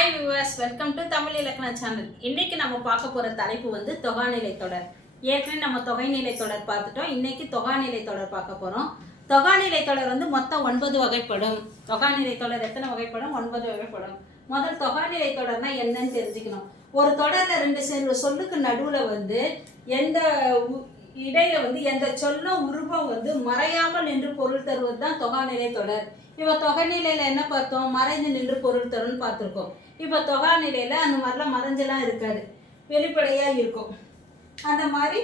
Hi viewers welcome to Tamil இலக்கண channel இன்றைக்கி நம்ம பார்க்க போகிற தலைப்பு வந்து தொகாநிலை தொடர். ஏற்கனவே நம்ம தொகைநிலை தொடர் பார்த்துட்டோம். இன்னைக்கு தொகாநிலை தொடர் பார்க்க போகிறோம் தொகாநிலை தொடர் வந்து மொத்தம் ஒன்பது வகைப்படும். தொகாநிலை தொடர் எத்தனை வகைப்படும்? ஒன்பது வகைப்படும். முதல் தொகாநிலை தொடர்னா என்னன்னு தெரிஞ்சுக்கணும். ஒரு தொடரில் ரெண்டு செல் சொல்லுக்கு நடுவில் வந்து எந்த உ- இடையில வந்து எந்த சொல்லும் உருவம் வந்து மறையாமல் நின்று பொருள் தருவது தான் தொகாநிலை தொடர். இப்போ தொகைநிலையில என்ன பார்த்தோம்? மறைந்து நின்று பொருள் தரும்னு பார்த்துருக்கோம். இப்போ தொகாநிலையில அந்த மாதிரிலாம் மறைஞ்செல்லாம் இருக்காது. வெளிப்படையா இருக்கும். அந்த மாதிரி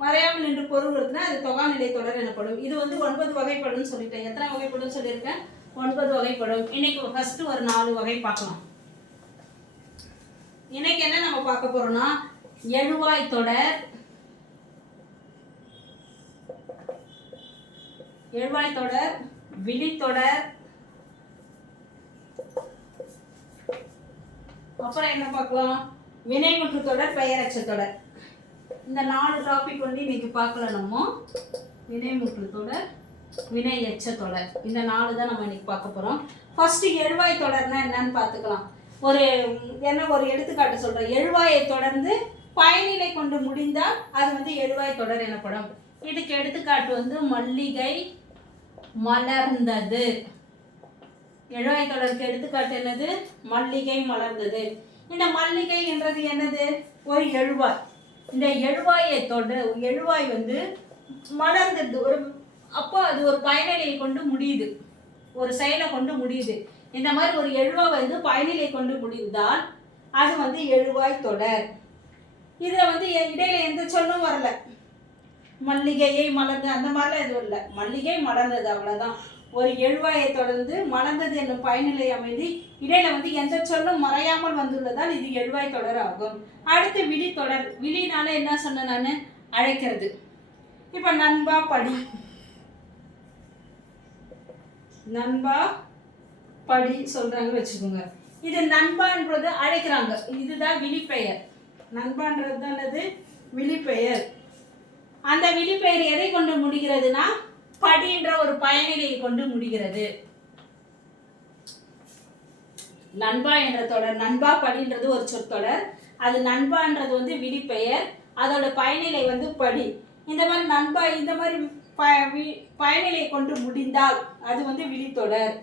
மறையாமல் நின்று பொருள் இருக்குன்னா அது தொகாநிலை தொடர் எனப்படும். இது வந்து ஒன்பது வகைப்படும்னு சொல்லிட்டேன். எத்தனை வகைப்படும் சொல்லியிருக்கேன்? ஒன்பது வகைப்படும். இன்னைக்கு ஃபர்ஸ்ட் ஒரு நாலு வகை பார்க்கலாம். இன்னைக்கு என்ன நம்ம பார்க்க போறோம்னா எழுவாய் தொடர் எழுவாய் தொடர் விழித்தொடர் அப்புறம் என்ன பார்க்கலாம்? வினைமுற்று தொடர் பெயரச்ச தொடர் இந்த நாலு டாபிக் வந்து இன்னைக்கு பார்க்கலாம் நம்ம. வினைமுற்று தொடர் வினை எச்ச தொடர் இந்த நாலு தான் நம்ம இன்னைக்கு பார்க்க போகிறோம் ஃபர்ஸ்ட் எழுவாய் தொடர்னா என்னன்னு பார்த்துக்கலாம். ஒரு என்ன ஒரு எடுத்துக்காட்டு சொல்கிறேன் எழுவாயை தொடர்ந்து பயனிலை கொண்டு முடிந்தால் அது வந்து எழுவாய் தொடர் எனப்படும். இதுக்கு எடுத்துக்காட்டு வந்து மல்லிகை மலர்ந்தது. எழுவாய் தொடருக்கு எடுத்துக்காட்டு என்னது? மல்லிகை மலர்ந்தது. இந்த மல்லிகை என்றது என்னது? ஒரு எழுவாய். இந்த எழுவாயை தொட எழுவாய் வந்து மலர்ந்தது. ஒரு அப்போ அது ஒரு பயனிலையை கொண்டு முடியுது. ஒரு செயலை கொண்டு முடியுது. இந்த மாதிரி ஒரு எழுவாய் வந்து பயனிலை கொண்டு முடிந்தால் அது வந்து எழுவாய் தொடர். இதில் வந்து இடையில எந்த சொல்லும் வரல. மல்லிகையை மலர்ந்து அந்த மாதிரிலாம் எதுவும் இல்லை. மல்லிகை மலர்ந்தது அவ்வளோதான் ஒரு எழுவாயை தொடர்ந்து மலர்ந்தது என்னும் பயனிலை அமைந்து இடையில வந்து எந்த சொல்லும் மறையாமல் வந்துள்ளதால் இது எழுவாய் தொடர் ஆகும். அடுத்து விழி தொடர். விழினால என்ன சொன்னேன் நான்? அழைக்கிறது. இப்ப நண்பா படி. நண்பா படி சொல்றாங்க வச்சுக்கோங்க. இது நண்பான்றது அழைக்கிறாங்க. இதுதான் விழிப்பெயர். நண்பான்றது தான் என்னது? விழிப்பெயர். அந்த விழிப்பெயர் எதை கொண்டு முடிகிறதுனா படின்ற ஒரு பயனிலையை கொண்டு முடிகிறது. நண்பா என்ற தொடர் நண்பா படின்றது ஒரு சொற்றொடர் அது நண்பான்றது வந்து விழிப்பெயர். அதோட பயனிலை வந்து படி. இந்த மாதிரி நண்பா இந்த மாதிரி ப வி- பயனிலை கொண்டு முடிந்தால் அது வந்து விழித்தொடர்.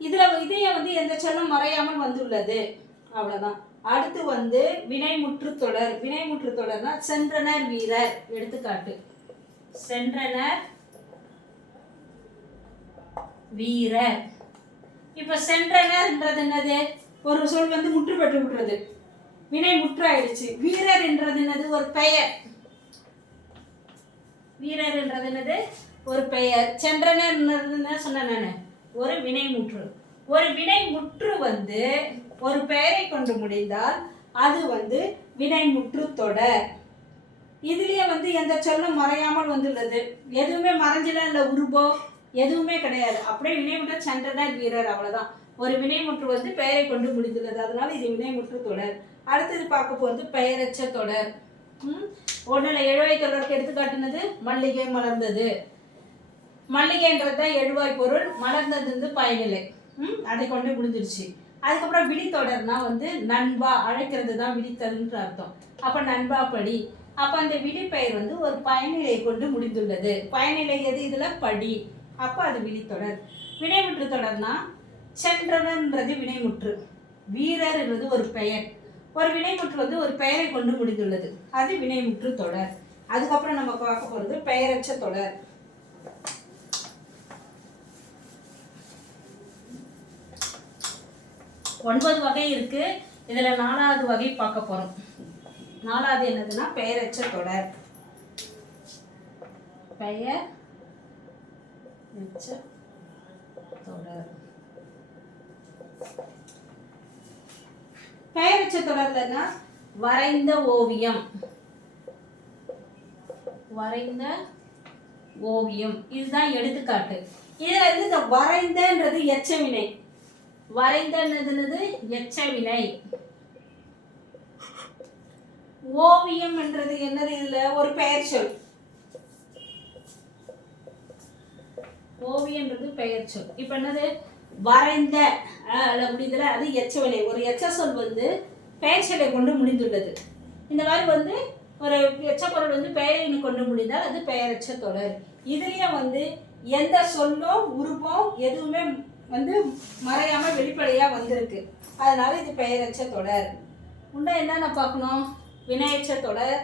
இதுல இதையே வந்து எந்த சொல்லும் மறையாமல் வந்துள்ளது. அவ்வளவுதான். அடுத்து வந்து வினைமுற்று தொடர். வினைமுற்று தொடர்னா சென்றனர் வீரர். எடுத்துக்காட்டு. சென்றனர் வீரர். இப்ப சென்றனர்ன்றது என்னது? ஒரு சொல் வந்து முற்று பெற்று விட்டுறது வினை முற்று ஆயிடுச்சு வீரர் என்றது என்னது? ஒரு பெயர். வீரர் என்றது என்னது? ஒரு பெயர். சென்றனர் சொன்னேன் நான். ஒரு வினைமுற்று. ஒரு வினை முற்று வந்து ஒரு பெயரை கொண்டு முடிந்தால் அது வந்து வினைமுற்று தொடர். இதுலயே வந்து எந்த சொல்லும் மறையாமல் வந்துள்ளது. எதுவுமே மறைஞ்சலாம் இல்லை உருபோ எதுவுமே கிடையாது. அப்படியே வினைமுற்று சென்றனர் வீரர் அவ்வளவுதான். ஒரு வினைமுற்று வந்து பெயரை கொண்டு முடிந்துள்ளது. அதனால இது வினைமுற்று தொடர். அடுத்தது பார்க்க போகிறது பெயரச்ச தொடர். ஒன்றில் எழுவாய் தொடருக்கு எடுத்துக்காட்டுனது மல்லிகை மலர்ந்தது. மல்லிகைன்றது தான் எழுவாய் பொருள் மலர்ந்தது வந்து பயனிலை. அதை கொண்டு முடிஞ்சிருச்சு. அதுக்கப்புறம் விழித்தொடர்னா வந்து நண்பா அழைக்கிறது தான் விழித்தல்ன்ற அர்த்தம். அப்போ நண்பா படி. அப்போ அந்த விழிப்பெயர் வந்து ஒரு பயனிலையை கொண்டு முடிந்துள்ளது. பயனிலை எது? இதில் படி. அப்போ அது விழித்தொடர் வினைமுற்று தொடர்னா சென்றவன்றது வினைமுற்று. வீரர்ன்றது ஒரு பெயர். ஒரு வினைமுற்று வந்து ஒரு பெயரை கொண்டு முடிந்துள்ளது. அது வினைமுற்று தொடர். அதுக்கப்புறம் நம்ம பார்க்க போகிறது பெயரச்ச தொடர். ஒன்பது வகை இருக்கு. இதுல நாலாவது வகை பார்க்க போறோம். நாலாவது என்னதுன்னா பெயரச்ச தொடர். பெயர் எச்ச தொடர். பெயரச்ச தொடர்லன்னா வரைந்த ஓவியம். வரைந்த ஓவியம். இதுதான் எடுத்துக்காட்டு. இதுல இருந்து இந்த வரைந்தன்றது எச்சவினை வரைந்தனதுனது எச்சவினை. ஓவியம் என்றது என்னது இதுல? ஒரு பெயர் சொல். ஓவியன்றது பெயர் சொல். இப்ப என்னது? வரைந்த அப்படிங்கிற அது எச்சவினை. ஒரு எச்ச சொல் வந்து பெயர்ச்சலை கொண்டு முடிந்துள்ளது. இந்த மாதிரி வந்து ஒரு எச்சப்பொருள் வந்து பெயரின் கொண்டு முடிந்தால் அது பெயரச்ச தொடர். இதுலயே வந்து எந்த சொல்லும் உருவம் எதுவுமே வந்து மறையாம வெளிப்படையா வந்திருக்கு. அதனால இது பெயரச்ச தொடர். இன்னும் என்னென்ன பார்க்கணும்? வினையச்ச தொடர்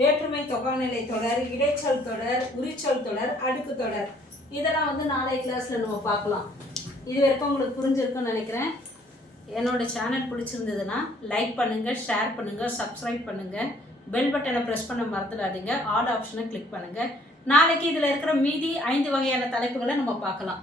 வேற்றுமை தொகைநிலை தொடர் இடைச்சொல் தொடர் உரிச்சொல் தொடர் அடுக்கு தொடர். இதெல்லாம் வந்து நாளை கிளாஸில் நம்ம பார்க்கலாம். இது வரைக்கும் உங்களுக்கு புரிஞ்சிருக்கும்னு நினைக்கிறேன். என்னோட சேனல் பிடிச்சிருந்ததுன்னா லைக் பண்ணுங்கள் ஷேர் பண்ணுங்கள் சப்ஸ்கிரைப் பண்ணுங்கள் பெல் பட்டனை ப்ரெஸ் பண்ண மறந்துடாதீங்க. ஆல் ஆப்ஷனை கிளிக் பண்ணுங்கள் நாளைக்கு இதில் இருக்கிற மீதி ஐந்து வகையான தலைப்புகளை நம்ம பார்க்கலாம்.